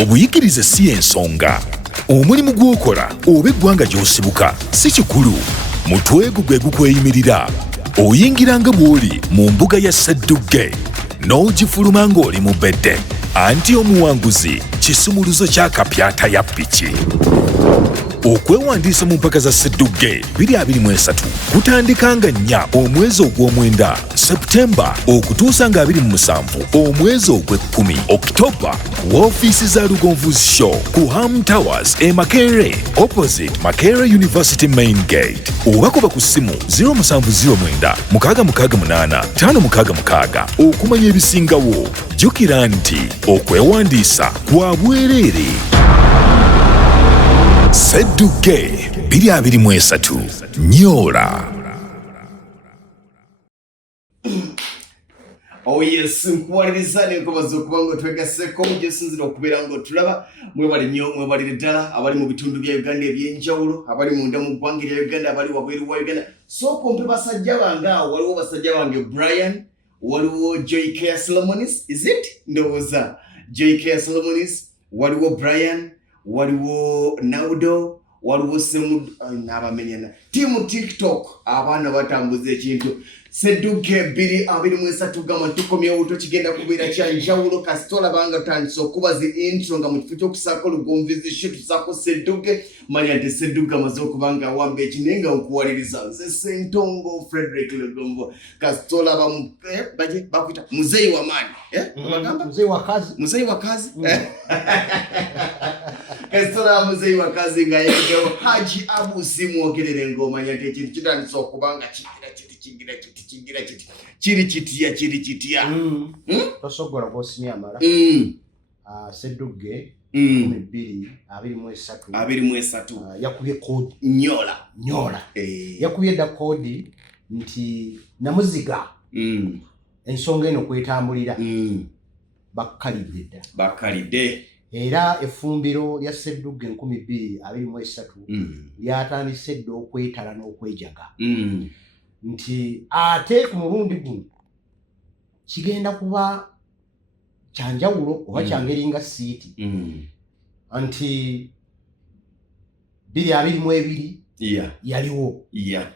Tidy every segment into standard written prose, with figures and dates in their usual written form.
Obuyigirize si ensonga. Omulimu gw'okola oba eggwanga gy'osibuka si kikulu. Mutwe gwe gukweyimirira. Oyingira nga bw'oli mu mbuga ya Sseddugge n'ogifuluma ng'oli mu bedde. Anti omuwanguzi kisumuluzo ky'akapyata ya ppiki. Okwewandiisa mu mpaka za Sseddugge 2023 kutandika nga 4 omwezi ogw'omwenda Septemba okutuusa nga 27 omwezi ogw'ekkumi Oktoba w'ofiisi za Lugonvuzi Show ku Ham Towers e Makerere opposite Makerere University Main Gate. Oba kuba ku ssimu 0709 668 566 okumanya ebisingawo. Jjukira nti okwewandiisa kwa bwereere. Sseddugge 2023 Nyola. Oh yes, nkuwaliriza n'enkobazi okuba ng'otwegaseko mu gyesinzira okubeera ng'otulaba. Mwebale nnyo, mwebalire ddala abali mu bitundu bya Uganda eby'enjawulo, abali munda mu ggwanga lya Uganda, abali wabweru wa Uganda. So kumpe basajja bange awo, waliwo basajja bange Brian, waliwo Joy Care Ceremonies, is it? Ndowooza Joy Care Ceremonies, waliwo Brian, waliwo Naudo, waliwo Semu n'abamenyana. Timu TikTok abaana batambuza ekintu. Sseddugge 2023 gama tukomyewo kigenda kubeera kya njawulo kasitola banga tandise okuba zi intro nga mu kifo ky'okusaako Lugonvuzi Show tusaako Sseddugge manya nti Sseddugge amaze okubanga awamba ekinenga okuwaliriza nze Ssentongo Frederick Lugonvu kasitola bakwita muzeyi wa maani bagamba muzeyi wa kazi kasitola muzeyi wa kazi nga yegewo Haji Abu Simwogerere ng'omanya nti ekintu kitandise okubanga chiri chitiya tosogora bosi nyamara Sseddugge 2023 yakubye kodi nyola yakubye da kodi nti namuziga ensonga eno kwetambulira bakalidde era effumbiro lya Sseddugge 2023 lyatandise dda okwetala n'okwejaga nti ate ku mulundi guno kigenda kuba kyanjawulo oba kyangeri nga siiti nti 2022 yaliwo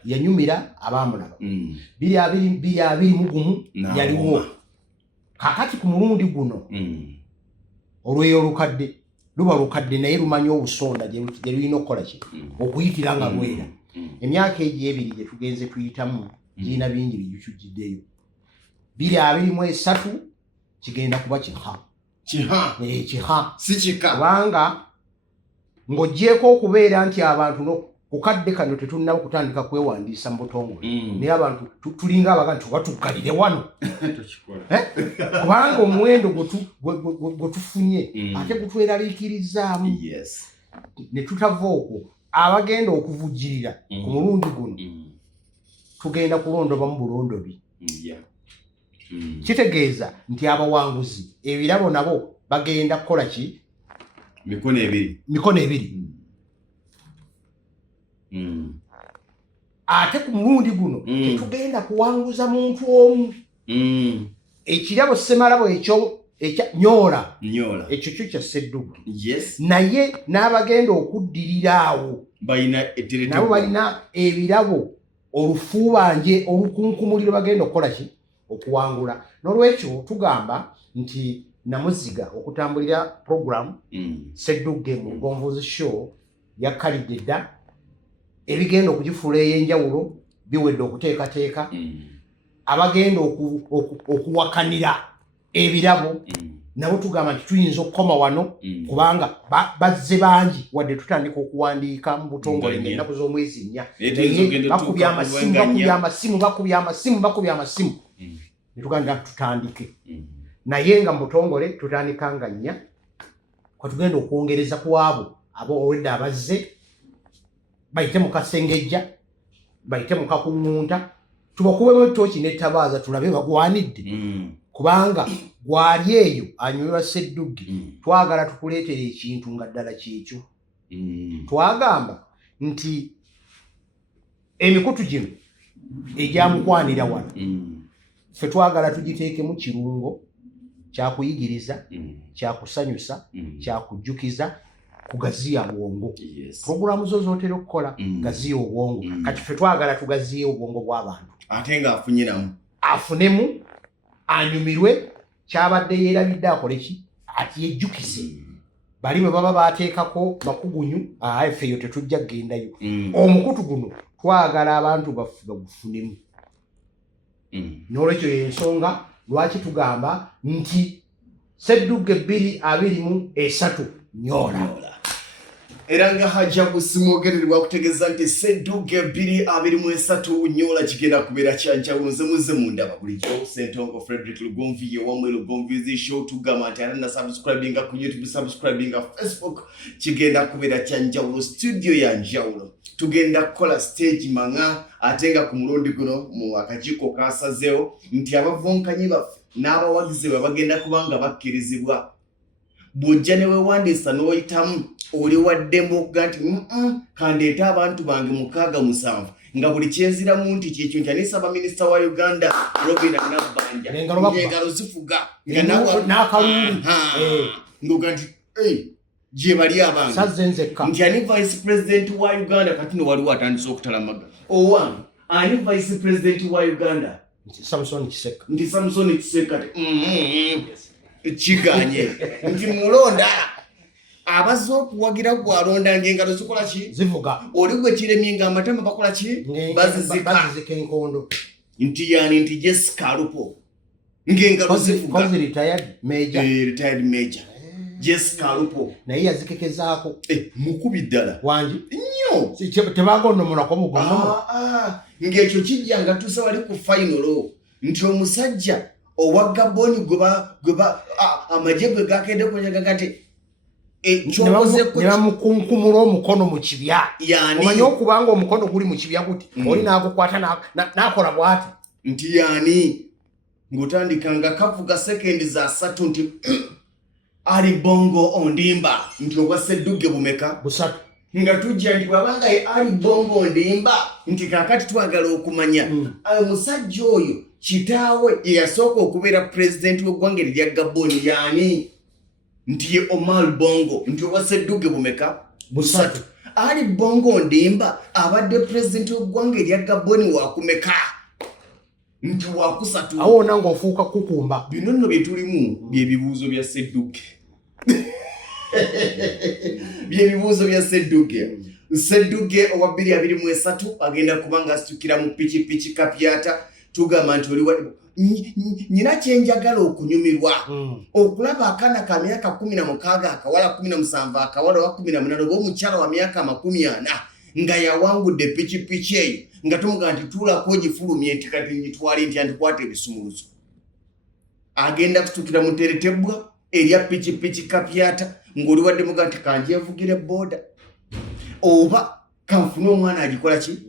yanyumira abaamulaba 2021 yaliwo kakati ku mulundi guno olweyo olukadde luba lukadde naye lumanya obusonda gye lulina okukola ki okuyitira nga lwera. Emyaka egy'ebiri gye tugenze tuyitamu girina bingi bijujjiddeyo. 2023 kigenda kuba kiha si kika kubanga ng'oggyeko okubeera nti abantu ku kadde kano tetunnaba kutandika kwewandiisa mu butongole naye abantu tulinga abaga nti oba tukalire wano kubanga omuwendo gwe tufunye ate gutweraliikirizaamu ne tutava okwo abagenda okuvujjirira ku mulundi guno tugenda kulondobwa mu bulondobi. Kitegeeza nti abawanguzi ebirabo nabo bagenda kukola ki? Mikono ebiri. Ate ku mulundi guno tetugenda kuwanguza muntu omu. Ekirabo Ssemalabo ekyo nyola ekyo kyo kya Sseddugge naye n'abagenda okuddirira awo nabo balina ebirabo olufuubanje olukunkumuliro bagenda okukola ki? Okuwangula. N'olwekyo tugamba nti namuziga okutambulira program Sseddugge mu Lugonvuzi Show yakkalidde dda ebigenda okugifuula ey'enjawulo biwedde okuteekateeka abagenda okuwakanira ebirabo nabo tugamba nti tuyinza okukoma wano kubanga bazze bangi wadde tutandika okuwandiika mu butongole ng'ennaku z'omwezi 4 bakubye amasimu ne tugamba tutandike naye nga mu butongole tutandika nga 4 kwa tugenda okwongereza ku abo olwedda abazze bayite mu kasengejja bayite mu kakuŋŋunta tubakubemu ettooki n'ettabaaza tulabe bagwanidde kubanga gwali eyo anyumirwa Sseddugge twagala tukuleetere ekintu nga ddala kyekyo. Twagamba nti emikutu gino egyamukwanira wano ffe twagala tugiteekemu kirungo kyakuyigiriza kyakusanyusa kyakujjukiza kugaziya bwongo programu zo zotera okukola gaziya obwongo kati ffe twagala tugaziya obwongo bw'abantu ate nga afunemu anyumirwe kyabadde yeerabidde akole ki ati yejjukize bali bwe baba bateekako makugunyu ffe eyo tetujja kugendayo omukutu guno twagala abantu baffe bagufunemu n'olwekyo y'ensonga lwaki tugamba nti Sseddugge 2023 nyola era nga hajjabu simwogererwa kutegeeza nti Sseddugge 2023 nyola kigenda kubeera kyanjawulo nze muze mundaba bulijjo Ssentongo Frederick Lugonvi ye wamwe Lugonvi's show tugamba nti alina subscribinga ku YouTube subscribinga Facebook kigenda kubeera kyanjawulo studio ya njawulo tugenda kukola stage manga ate nga ku mulundi guno mu akakiiko kasazeewo nti abavunkanyi baffe n'abawagizi bwe bagenda kubanga bakkirizibwa bw'ojja ne weewandiisa n'oyitamu oli waddemu okuga nti kandeeta abantu bange 67 nga buli kyenziramu nti kyekyo nti anisaba minisita wa Uganda Robina Nabbanja ng'engalo zifuga n'akalulu ng'oga nti gye bali abange nti ani vice president wa Uganda kati no waliwo atandise okutalamaga owange ani vice president wa Uganda nti Samson Kiseka kiganye nti mulonda abaza okuwagira gwalonda ng'engalo zikola ki zivuga oli gwe kiremye ng'amatama bakola ki bazizika enkondo nti yani nti Jessica Lupo ng'engalo zivuga retired major Jessica Lupo naye yazikekezaako mukubi ddala wangi nnyo tebagonnomolako mugonnomo ng'ekyo kijja nga tuuse wali ku final nti omusajja owa Gaboni gweba amagye gwe gakedde kunyaga nti nebamukunkumula omukono mu kibya omanye okubanga omukono guli mu kibya guti oli n'agukwata n'akola bw'ati nti yani ng'otandika nga kavuga sekendi za 3 nti ali bongo ondimba nti obwa Sseddugge bumeka 3 nga tujja nti bwabanga ali bongo ondimba nti kakati twagala okumanya omusajja oyo kitaawe yasooka okubeera pulezidenti w'eggwanga erya Gaboni yani nti ye Omar Bongo nti obwa Sseddugge bumeka 3 ali bongo ndimba abadde pulezidenti w'eggwanga erya Gaboni wakumeka nti wakusatu awo nange ofuuka kukumba bino nno bye tulimu by'ebibuuzo bya Sseddugge by'ebibuuzo bya Sseddugge owa 2023 agenda kubanga asitukira mu pikipiki kapyata tugamba nti oli nyina kyenjagala okunyumirwa okulaba akaana ka myaka 16 akawala 17 akawala wa 18 oba omukyala wa myaka 40 nga yawangudde pikipiki eyo nga tumuga nti tuulako ogifulumye nti kati ngitwale nti andikwata ebisumuluzo agenda kutukira mu teretebwa erya pikipiki kapyata ng'oli wadde muga nti kanjevugire boda oba kanfune omwana agikola ki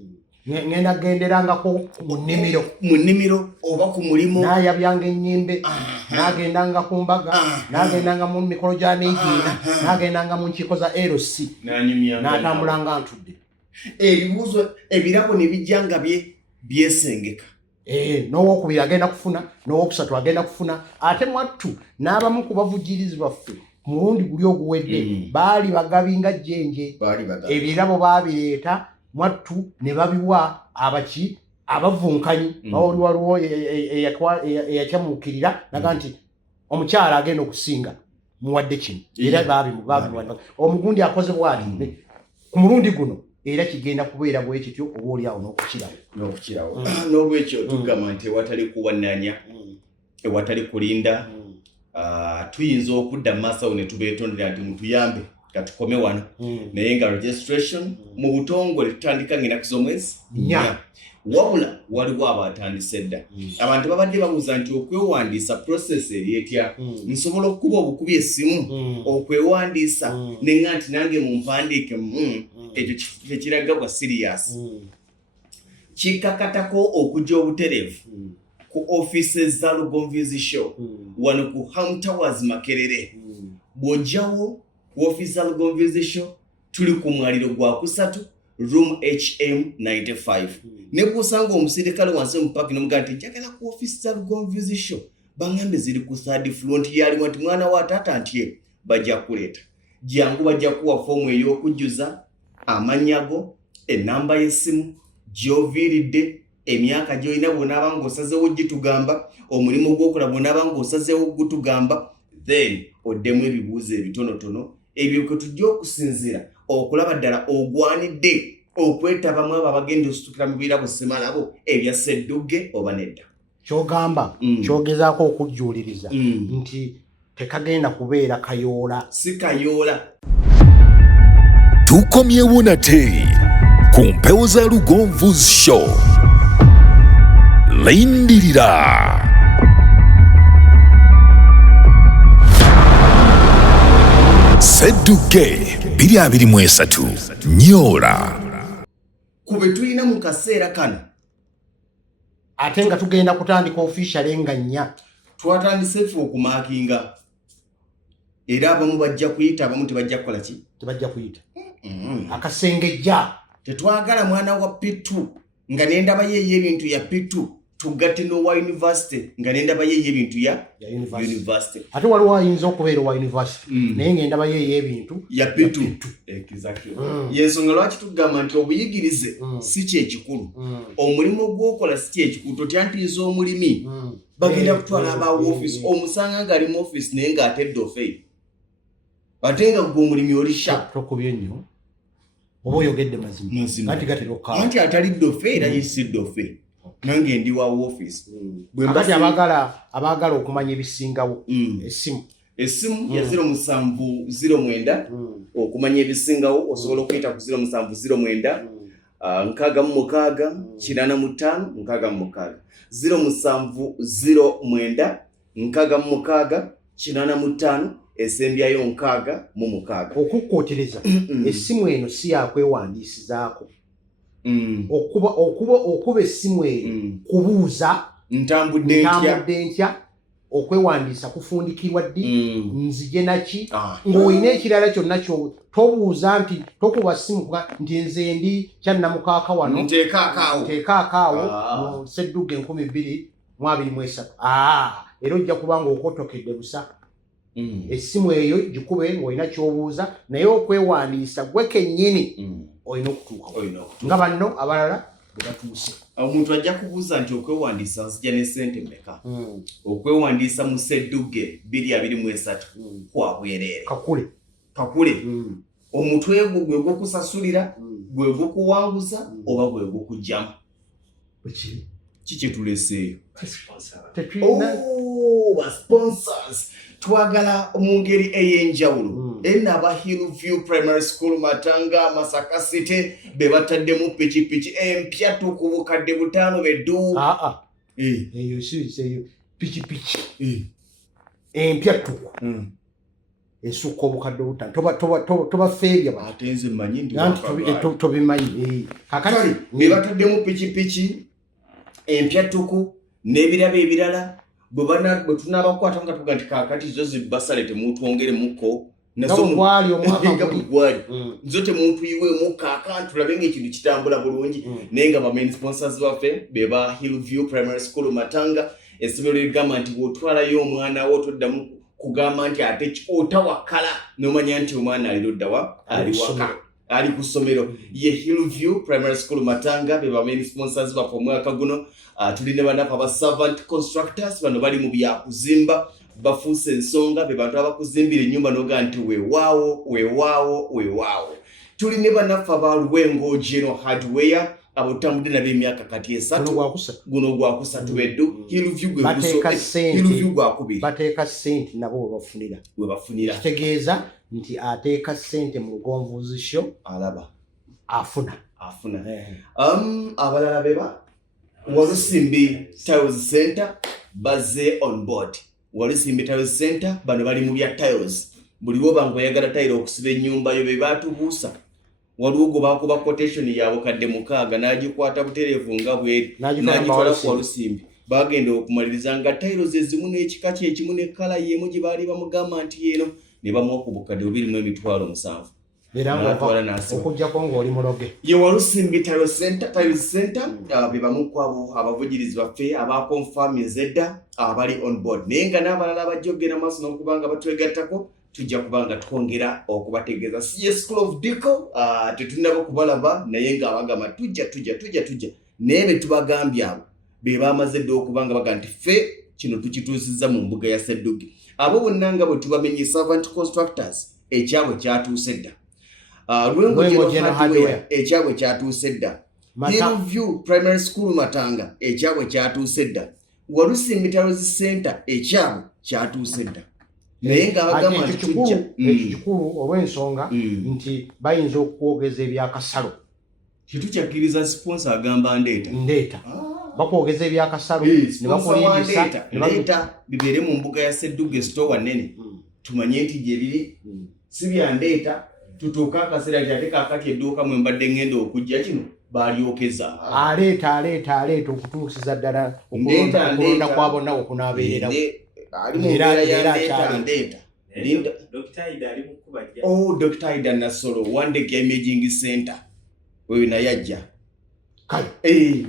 ngenda genderangako mu nnimiro oba ku mulimu n'ayabyanga ennyimbe n'agendanga ku mbaga n'agendanga mu mikolo gya neegiina n'agendanga mu nkiiko za LC n'atambulanga ntudde ebibuuzo ebirabo ne bijja nga byesengeka n'owokubiri agenda kufuna n'owokusatu agenda kufuna ate mwattu n'abamu ku bavujjirizi baffe ku mulundi guli oguwedde baali bagabinga jjenje ebirabo baabireeta mwattu ne babiwa abavunkanyi bawoli waliwo eyakyamuukirira naga nti omukyala agenda okusinga muwadde kino era babimuwadde omugundi akoze bw'ati ku mulundi guno era kigenda kubeera bwe kityo oba oliawo n'okukirawo n'olwekyo tugamba nti ewatali kuwannanya ewatali kulinda tuyinza okudda mu maaso ne tubeetondera nti mutuyambe katukome wano naye nga registration mu butongole tutandika ng'ennaku z'omwezi 4 wabula waliwo abatandise dda abantu babadde babuuza nti okwewandiisa process eri etya nsobola okukuba obukubi essimu okwewandiisa nenga nti nange mumpandiike ekyo tekiraga bwa serious kikakatako okujja obutereevu ku offices za Lugonvi's show wano ku Ham Towers Makerere bw'ojjawo ku office za Lugonvi's show tuli ku mwaliro gwa kusatu room HM 95 ne kusanga omusirikale wansi mu park nomuga nti njagala ku office za Lugonvi's show bangambe ziri ku third front yali nti mwana wa tata ntiye bajja kuleeta jangu bajja kuwa fomu ey'okujjuza amanyago enamba y'essimu gy'oviiridde emyaka gy'olina bw'onaaba ng'osazeewo gitugamba omulimu gw'okola bw'onaaba ng'osazeewo gutugamba then oddemu ebibuuzo ebitonotono ebyo kwe tujja okusinziira okulaba ddala ogwanidde okwetabamu abo abagenda osituukira mu biira busemalabo ebya Sseddugge oba nedda. Kyogamba kyogezaako okujjuuliriza nti tekagenda kubeera kayoola. Si kayoola. Tukomyewo nate ku mpewo za Lugonvu's show. Lindirira. Sseddugge 2023 Nyola. Kube tulina mu kaseera kano ate nga tugenda kutandika official nga 4 twatandise ffe okumaakinga era abamu bajja kuyita abamu tebajja kukola ki tebajja kuyita akasengejja tetwagala mwana wa Pitu nga nendaba ye ebintu ya Pitu tugatte n'owa university nga nendaba ye ebintu ya university ate waliwo ayinza okubeera owa university naye ng'endaba ye ebintu ya Pitu exactly yensonga lwaki tugamba nti obuyigirize si kyekikulu omulimu gw'okola si kyekikulu totyantiza omulimi bagenda kutwala aba office omusanga ng'ali mu office naye ng'atedde ofeeyo ate nga gwe omulimi oli sharp tokubye nnyo oba oyogedde mazima ati gatera okukaawa anti atalidde ofeeyo era yeesidde ofeeyo nange ndi wa office kati abaagala okumanya ebisingawo essimu ya 0709 okumanya ebisingawo osobola okuyita ku 0709 66 85 66 0709 66 85 esembyayo 66 okukootereza essimu eno si yakwewandiisizaako okuba essimu eyo kubuuza ntambudde ntya okwewandiisa kufundikirwa ddi nzije naki ng'olina ekirala kyonna tobuuza nti tokuba ssimu nti nze ndi kyannamukaaka wano nteekaakaawo mu Sseddugge 2023 era ojja kuba ng'okotokedde busa essimu eyo gikube ng'olina ky'obuuza naye okwewandiisa gwe kennyini olina okutuuka nga banno abalala bwebatuuse. Omuntu ajja kubuuza nti okwewandiisa nzija ne ssente mmeka okwewandiisa mu Sseddugge 2023 kwa bwereere kakule omutwe gwo gwe gukusasulira gwe gukuwanguza oba gwe gukugjamu kiki tuleseeyo sponsors twagala mu ngeri ey'enjawulo enaba Hillview Primary School Matanga Masaka City be bataddemu pikipiki empya ku bukadde 5 beddu eyo eyo pikipiki empya tuku esukka obukadde 5 tobafeerya ate nze mmanyi ndi tobimanyi kakati be bataddemu pikipiki empya tuku n'ebirabo ebirala bwe tunaabakwata nga tuga nti kaakati zo zibbasale temutwongeremuko nazo gwali zo temutuyiweemu kaaka tulabe ng'ekintu kitambula bulungi naye nga bamain sponsors baffe be ba Hillview Primary School Matanga essomero ligamba nti bw'otwalayo omwana wo toddamu kugamba nti ate otawakala n'omanya nti omwana aliruddawa ali waka ali ku ssomero ye Hillview Primary School Matanga be bamain sponsors baffe omwaka guno. Tulina banafu aba servant constructors bano bali mu byakuzimba bafuuse ensonga be bantu abakuzimbira ennyumba noga nti weewaawo. Tulina banafu aba Lwengo General Hardware abotambudde nabo emyaka kati 3 guno gwakusatu beddu Hillview gwakubiri bateeka ssente nabo we bafunira kitegeeza nti ateeka ssente mu Lugonvu's show alaba afuna abalala beba Walusimbi Tiles Center bazze on board. Walusimbi Tiles Center bano bali mu bya tiles. Buli woba ngoyagala tile okusiba ennyumba yo be batubuusa. Walugo bakuba quotation yabo kadde 6 n'agikwata butereevu nga bweri n'agitwala ku Walusimbi. Bagenda okumaliriza nga tiles ezimu n'ekika kye kimu ne kala yemu gye baali bamugamba nti yeeno ne bamuwa ku bukadde 27,000. okujjako ng'oli muloge ye Walusimbi Title Center be bamu ku abo abavugirizi baffe aba confirm Zedda abali on board naye nga n'abalala bajjogera maaso n'okubanga batwegattako tujja kubanga twongera okubategeeza CA School of Deco tetunaba kubalaba naye nga abagamba tujja naye be tubagambye abo be bamaze dde okubanga baga nti ffe kino tukituusizza mu mbuga ya Sseddugge abo bonna nga bwe tubamenye Servant Constructors ekyabwe kyatuuse dda Lwengo General Hardware ekyabwe kyatuuse dda Hillview Primary School Matanga ekyabwe kyatuuse dda Walusimbi Title Center ekyabwe kyatuuse dda naye nga abagamba nti tujja ekikulu olw'ensonga nti bayinza okwogeza ebyakasalo tetukyakkiriza sponsor agamba ndeeta bakwogeza ebyakasalo ne bakulimbisa ndeeta bibeere mu mbuga ya Sseddugge store wanene tumanye nti gye biri si bya ndeeta tutuuka akaseera kyate kaakati edduuka mwe mbadde ngenda okujja kino baalyokeza aleeta okutuusiza ddala okulonda kwa bonna okunaabeererawo ali mu mbeera ya ndeeta Dr. Ida Nasolo Wandeke Imaging Center wewe nayajja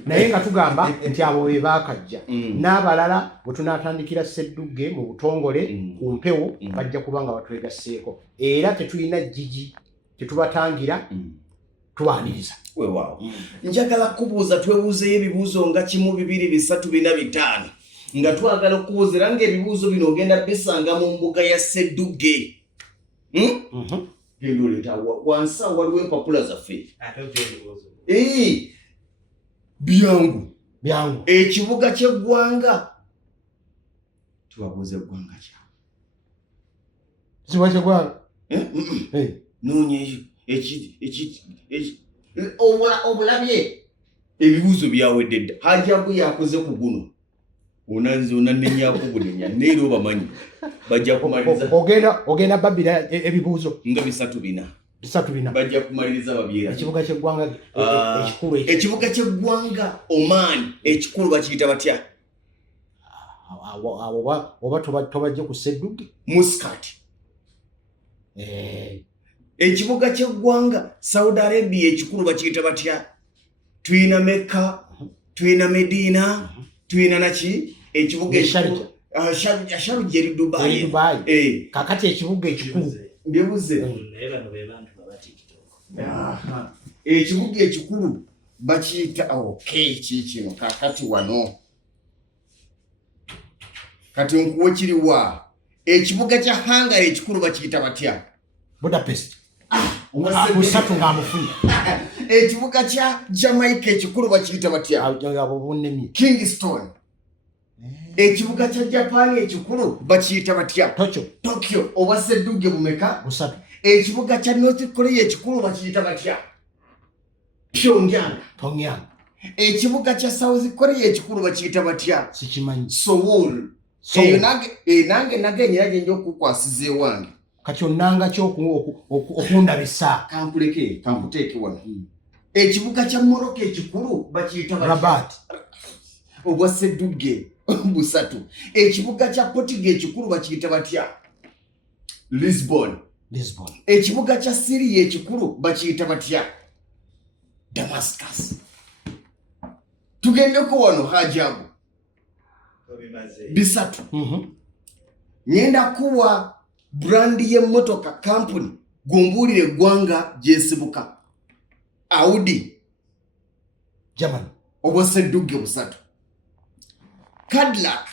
naye nga tugamba nti abo be baakajja n'abalala bwe tunaatandikira Sseddugge mu butongole ku mpewo bajja kubanga batwegasseeko era tetulina jjiji tetubatangira tubaaniriza weewaawo njagala kubuuza twebuuzeyo ebibuuzo nga 1 2 3 4 5 nga twagala okubuuza era ng'ebibuuzo bino ogenda bisanga mu mbuga ya Sseddugge genda oleeta wansi awo waliwo empapula zaffe byangu ekibuga ky'eggwanga tubabuuza eggwanga kyabwe noonya obulabye ebibuuzo byawedde dda Hajjabu yakoze ku guno onanenyaako bunenya neera obamanyi bajja kumaliriza ogenda babbira ebibuuzo nga 3 bajja kumaliriza babyera ekibuga ky'eggwanga ekikulu ekibuga ky'eggwanga Oman ekikulu bakiyita batya oba tobajje ku Sseddugge Muscat ekibuga ky'eggwanga Saudi Arabia ekikulu bakiyita batya tuyina Mecca tuyina Medina tuyina naki ekibuga Sharjah eri Dubai kakati ekibuga ekikulu mbebuze ekibuga ekikulu bakiyita kikino kakati wano kati nkuwe kiriwa ekibuga kya Hungary ekikulu bakiyita batya Budapest musatu ng'amufuna ekibuga kya Jamaica ekikulu bakiyita batya Kingston ekibuga kya Japan ekikulu bakiyita batya Tokyo oba Sseddugge bumeka busatu ekibuga kya North Korea ekikulu bakiyita batya Pyongyang ekibuga kya South Korea ekikulu bakiyita batya sikimanyi Seoul nange nagenyera gye nja okukwasiza ewange kati onnanga okundabisa kankuteeke wano ekibuga kya Morocco ekikulu bakiyita Rabat obwa Sseddugge busatu ekibuga kya Portugal ekikulu bakiyita batya Lisbon ekibuga kya Syria ekikulu bakiyita batya Damascus tugendeko wano Hajjabu bisatu ngenda kuwa brandi y'emmotoka company gumbuulire eggwanga gyesibuka Audi German obwa Sseddugge busatu Cadillac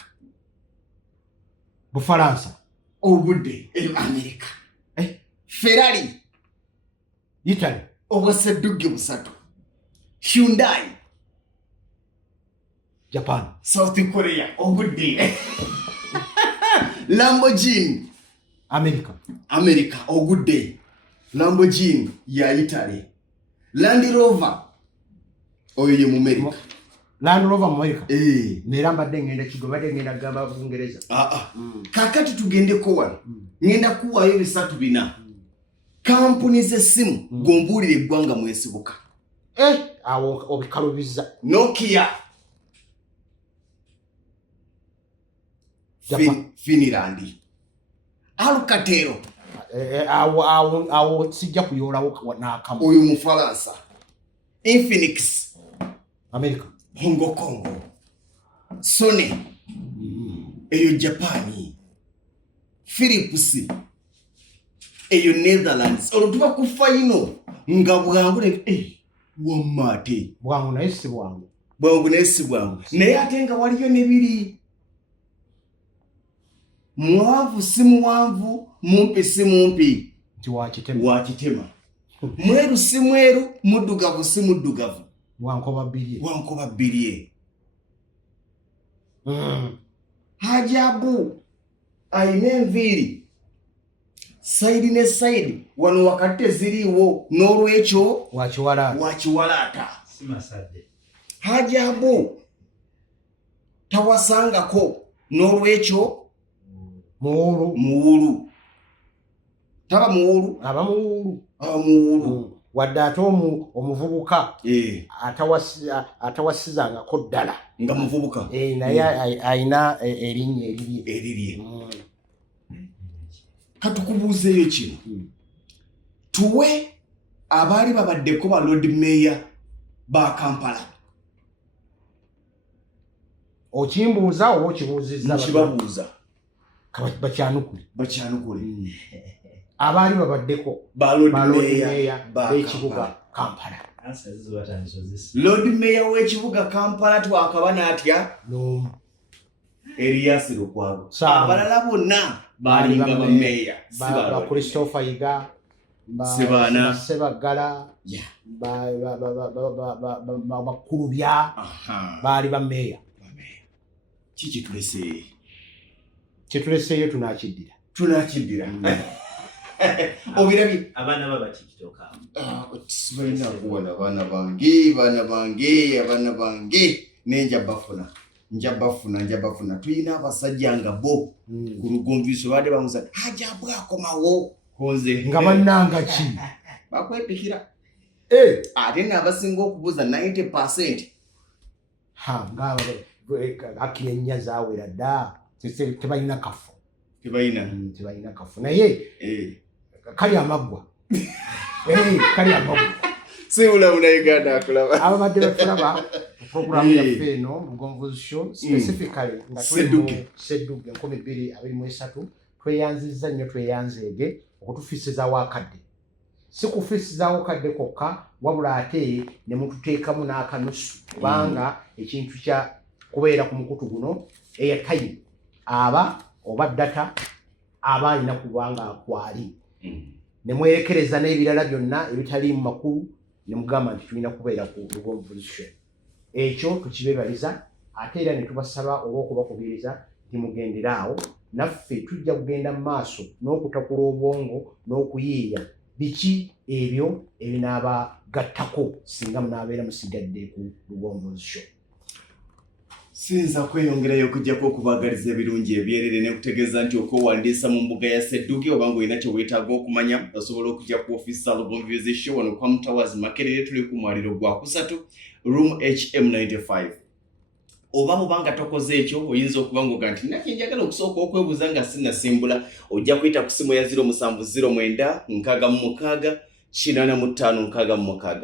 Bufaransa obudde America Ferrari Italy obwa Sseddugge busatu Hyundai Japan South Korea obudde Lamborghini America ogudde Lamborghini ya Italy Land Rover oyo ye mu America Land Rover mu America neera mbadde ngenda kigobadde ngenda gamba Bungereza kakati tugendeko wano ngenda kuwaayo bisatu bina kampuni z'essimu gombuulire eggwanga mwesibuka awo obikalubiza Nokia Finland Alcatel awo sijja kuyoolawo n'akamu. Oyo Mufalansa. Infinix. America. Hong Kong. Sony. Eyo Japan. Philips. Eyo Netherlands. Olutuba ku final nga bwangu wamate. Bwangu naye si bwangu. Bwangu naye si bwangu. Naye ate nga waliyo nebiri. Mwavu si muwanvu, mumpi si mumpi. Nti wakitema. Wakitema. Mweru si mweru, muddugavu si muddugavu. Wankoba bbirye. Hajabu ayina enviiri sayidi ne sayidi wano wakati teziriiwo n'olwekyo wakiwalaata. Hajabu tawasangako n'olwekyo muwulu. Taba muwulu. Aba muwulu. Wadde ate omuvubuka atawasizangako ddala nga muvubuka naye ayina erinnya erirye. Katukubuuzeeyo kino. Tuwe abaali babaddeko ba Lord Mayor ba Kampala. Okimbuuza oba okibuuzizza? Nkibabuuza. Bakyanukule. Abaali babaddeko ba Lord Mayor b'ekibuga Kampala. Lord Mayor w'ekibuga Kampala twakaba n'atya? Erias Lukwago. Abalala bonna baalinga ba Mayor. Ba Christopher Yiga, ba Ssebaggala, ba Kulubya, baali ba Mayor. Kiki tuleseeyo? Kyetuleseeyo tunakiddira. Obirabye abaana baba tikitoka. Sibalina kuwona abaana bange nenja bafuna tuyina abasajja nga bo ku Lugonviiso baade bamusa Hajabu akomawo konze nga bannanga ki bakwepikira ate n'abasinga okubuuza 90% ngaba akiri ennya zaawera dda tebalina kafu. Tebalina kafu naye kali amaggwa. Siwula Uganda akulaba. Ababadde bakulaba program yaffe eno Lugonvuzi Show specifically nga tuli mu Sseddugge 2023 tweyanzizza nnyo tweyanzeege okutufiisizaawo akadde. Si kufiisizaawo kadde kokka wabula ate ne mututeekamu n'akanusu kubanga ekintu kya kubeera ku mukutu guno airtime aba oba data aba alina kubanga kwali. Ne mwerekereza n'ebirala byonna ebitali mu makulu ne mugamba nti tulina kubeera ku Lugonvuzi Show. Ekyo tukibeebaliza ate era ne tubasaba olw'okubakubiriza nti mugenderaawo naffe tujja kugenda mu maaso n'okutakula obwongo n'okuyiiya biki ebyo ebinaabagattako singa munaabeera musigadde ku Lugonvuzi Show. Sinza kweyongerayo okujjako okubaagaliza ebirungi ebyerere ne kutegeeza nti okwewandiisa mu mbuga ya Sseddugge oba ng'olina kye weetaaga okumanya osobola okujja ku ofiisi za Lugonvuzi Show wano Kwamu Towers Makerere tuli ku mwaliro gwa kusatu room HM95. Oba mubanga tokoze ekyo oyinza okuba ng'oga nti nakye njagala okusooka okwebuuza nga sinnasimbula ojja kuyita ku ssimu ya 0709 66 85 66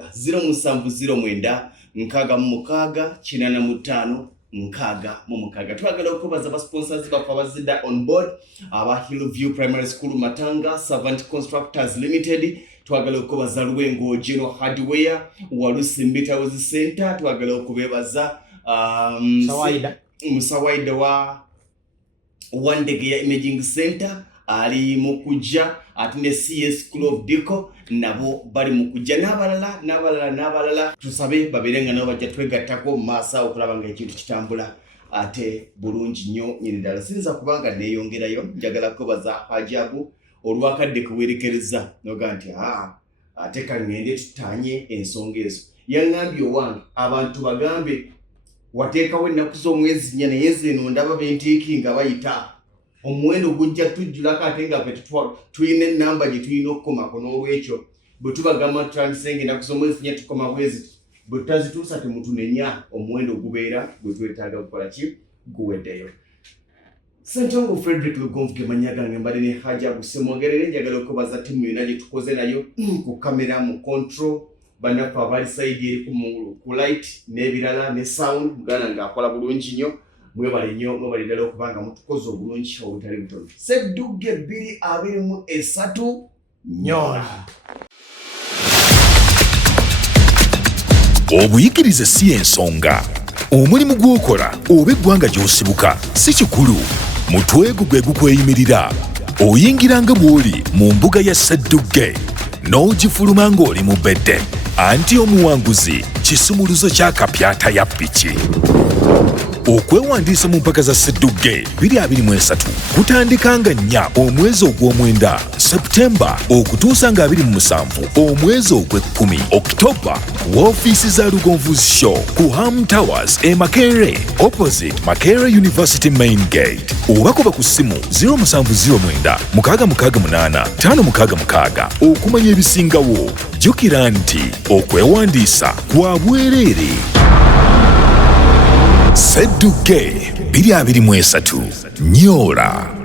0709 66 85 66. Twagala okubaza ba sponsors baffe abazidda on board aba Hillview Primary School Matanga, Savant Constructors Limited, twagala okubaza Luwengo General Hardware, Walusi Metals Center, twagala okubebaza Musawaida wa Wandege ya Imaging Center ali mukujja atune CS School of Deco nabo bali mukujja n'abalala tusabe baberenga nabo bajja twegattako masa okulaba nga ekintu kitambula ate bulungi nnyo nyirindala. Sinza kubanga neeyongerayo njagala kubaza Hajabu olwakadde kuwerekereza noga nti ate kangende tutanye ensonga ezo. Yaŋŋambye owange abantu bagambe wateekawo ennaku z'omwezi nnya naye zino ndaba bentiiki nga bayita omuwendo gujja tujjulako ate nga fe tulina ennamba gye tulina okukomako n'olwekyo bwe tubagamba tutandise ennaku z'omwezi nnya tukoma bwezi bwe tutazituusa temutunenya omuwendo gubeera gwe twetaaga gukola ki guweddeyo. Sentongo Frederick Lugonvuke manyaga ngembali ne haja kusemwongerere njagala okubaza timu yonna gye tukoze nayo ku kamera mu control banafa abali side eri ku light n'ebirala ne sound mugana ng'akola bulungi nnyo mwebale ddala okubanga mutukoze obulungi obutali butono. Sseddugge 2023 Nyola. Obuyigirize si ensonga. Omulimu gw'okola oba eggwanga gy'osibuka si kikulu. Mutwe gwe gukweyimirira. Oyingira nga bw'oli mu mbuga ya Sseddugge n'ogifuluma ng'oli mu bedde. Anti omuwanguzi kisumuluzo kya kapyata ya ppiki. Okwewandiisa mu mpaka za Sseddugge 2023 kutandika nga 4 omwezi ogw'omwenda, Septemba okutuusa nga 27 omwezi ogw'ekkumi, Oktoba woofiisi za Lugonvuzi Show ku Ham Towers e Makerere opposite Makerere University Main Gate. Oba kuba ku ssimu 0709 668 566 okumanya ebisingawo. Jjukira nti okwewandiisa kwa bwereere. Sseddugge 2023 Nyola.